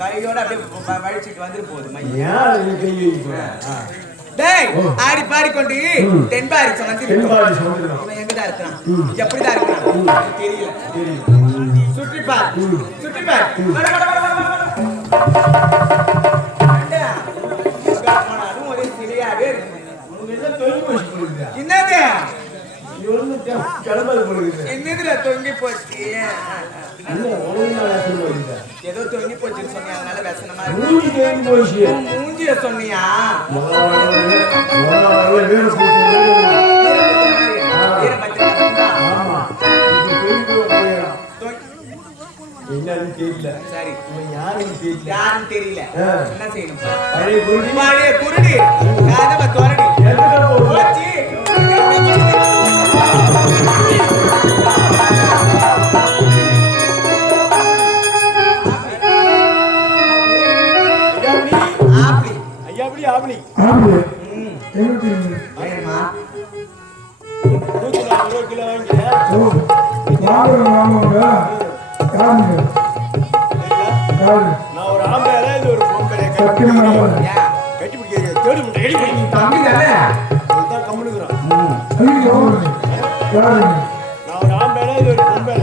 கையோட அப்படியே வழிச்சிட்டு வந்துட்டு போகுது. ஆடி பாடிக்கொண்டு தென்பாரி எங்கதான் இருக்கிறான், எப்படிதான் இருக்கிறான் தெரியல. சுற்றிப்பார் சுற்றிப்பார் போனாலும் ஒரே சிலையாவே இருக்கு. என்னது என்னதுல தொங்கி போச்சு ஏதோ தொங்கி போச்சுன்னு சொன்னீங்க அதனால விஷனமா மூஞ்சிய சொன்னியா என்னன்னு தெரியல. சரி யாரும் தெரியல. என்ன செய்யணும் பழைய குருடி காதவ தோரடி போச்சு ஆப்ளி கிலோ நான் ஒரு ஆம்பளை இது ஒரு பொம்பளை கட்டி பிடிக்க தேடி தம்பி தானே அதுதான் கம்முனுக்குறான் நான் ஒரு ஆம்பளை இது ஒரு பொம்பளை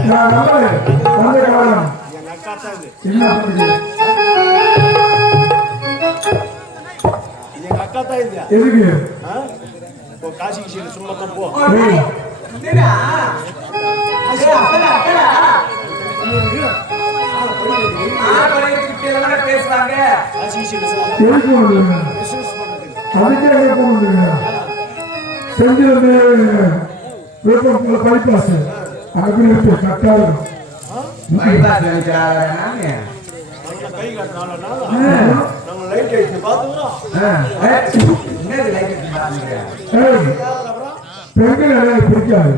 என் அக்கா தான் இது எங்க அக்கா தான் இது இப்போ காசிக்கு சீடு சும்மா தான் போ பேசுவாங்க பைபாஸ் கை காட்டினாலும் நம்ம லைட் அடிச்சு பார்த்துக்கிறோம் பெண்கள் பிடிக்காது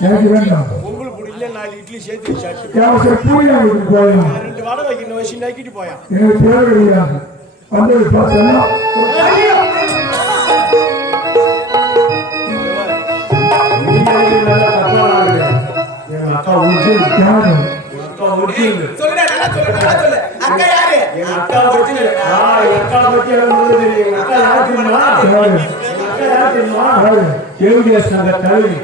எனக்கு வேண்டாம் உங்களுக்கு பிடிக்கல 4 இட்லி சேர்த்து சாப்பிட்டு 2 வடை வைக்கணும் வச்சு நக்கிட்டு போயான் எனக்கு தேவை கிடையாது வந்து பார்த்தோன்னா அக்கா ஊற்றி சொல்லு அக்கா யாரு அக்கா பத்தி அக்கா யார் தெரியுமா கேவிஎஸ் நகர் கல்வி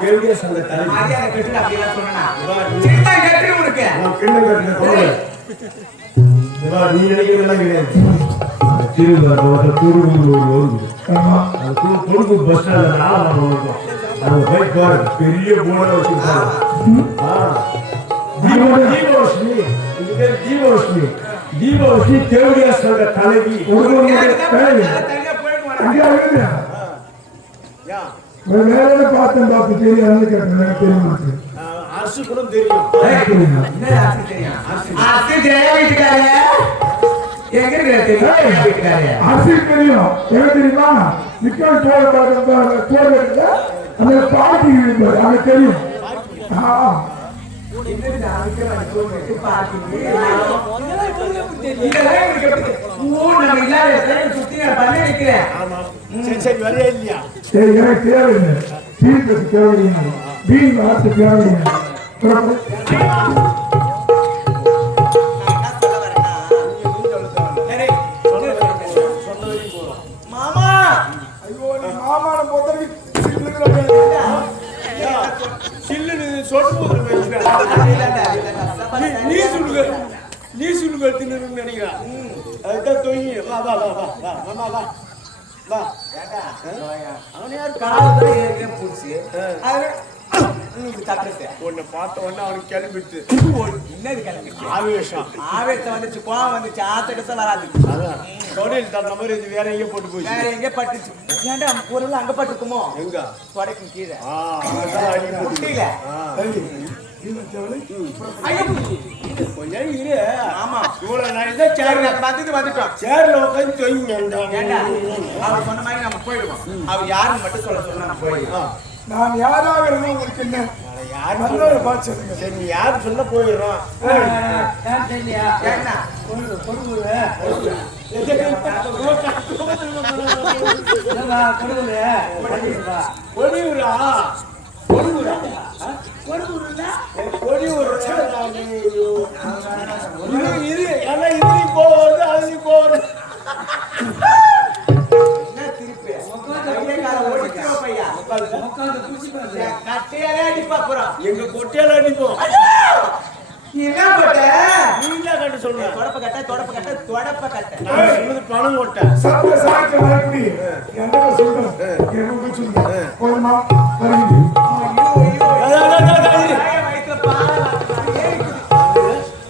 கேவிஎஸ் நகர் நீ நினைக்கிறதெல்லாம் கிடையாது திருப்பூர் பஸ் ஸ்டாண்ட் பைக் பெரிய போர்டு வச்சிருக்காங்க தீபவஷ்மி தேவடியாஸ் தலைவி பார்த்து தெரியாது கேட்டேன் அரசு கூட தெரியும் அரசியல் தெரியும் எனக்கு தெரியுமா நிக்கல் தோல் அந்த பாட்டி அங்க தெரியும் சரி வரையா இல்லையா சரி எனக்கு தேவையில்லை வீட்டுக்கு தேவையில்லை வீண் வார்த்தை தேவையில்லை மாமா ஐயோ நீ மாமான போதற்கு சில்லுன்னு சொட்டு நீ சுடுக தின்னு நினைக்கிறான் அதுதான் தொங்கி வா வா வா வா வா வா வா வா அவன் யார் காலதான் ஏற்கனவே பூச்சி உன்னை பார்த்த உடனே அவனுக்கு கிளம்பிட்டு என்னது கிளம்பிட்டு ஆவேசம் வந்துச்சு கோவம் வந்துச்சு ஆத்தெடுத்த வராது அதான் தொடையில் தகுந்த மாதிரி இது வேற எங்கே போட்டு போச்சு வேற எங்கே பட்டுச்சு ஏன்டா பொருள் அங்க பட்டுக்குமோ எங்க தொடைக்கும் கீழே முட்டியில கொஞ்சம் இரு ஆமா இவ்வளவு நாள் தான் சேர் வந்துட்டோம் சேர்ல உட்காந்து தொய்ங்க அவர் சொன்ன மாதிரி நம்ம போயிடுவோம் அவர் யாருன்னு மட்டும் சொல்ல நம்ம போயிடுவோம் நான் யாராக இருந்தா உங்களுக்கு என்ன யாரு பாத்து சரி நீ யாரு சொல்ல போயிடுறோம் போவது அது போவது எங்க கொட்டையால அடிப்போம் என்ன போட்ட நீங்க கட்ட கட்ட சொல்றேன். தொடப்ப கட்ட தொடப்ப கட்ட தொடப்ப கட்ட. நான் சொல்றது பணம் கொட்டை. சத்த சாய்க்க வரண்டி என்ன சொல்றேன் என்ன சொல்றேன் போமா வரண்டி ஐயோ வயித்துல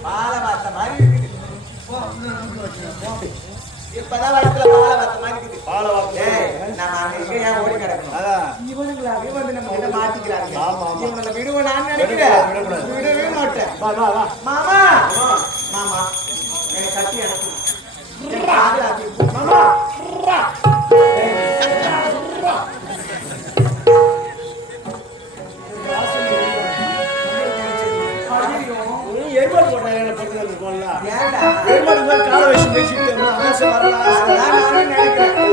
பால வாத்த மாதிரி இருக்குது. இப்பதான் வயித்துல பால வாத்த மாதிரி இருக்குது. பால வாக்கு. நான் இங்க ஏன் ஓடி கிடக்கணும்? அதான். இவனுங்களாவே வந்து நம்ம கிட்ட மாட்டிக்கிறாங்க. ஆமா, ஆமா. இவங்களை விடுவேன் நான் நினைக்கிறேன். விடக்கூடாது. விடவே மாட்டேன். வா வா வா. மாமா மாமா என்னை கட்டி அனுப்பு. என்னை பாதுகாத்து. மாமா. எருமாடு போட்டாங்க பக்கத்துல போடலாம். ஏன்டா? எருமாடு மாதிரி காலை வச்சு பேசிட்டு ஆசை வரல ஆசை வரல. நான் நினைக்கிறேன்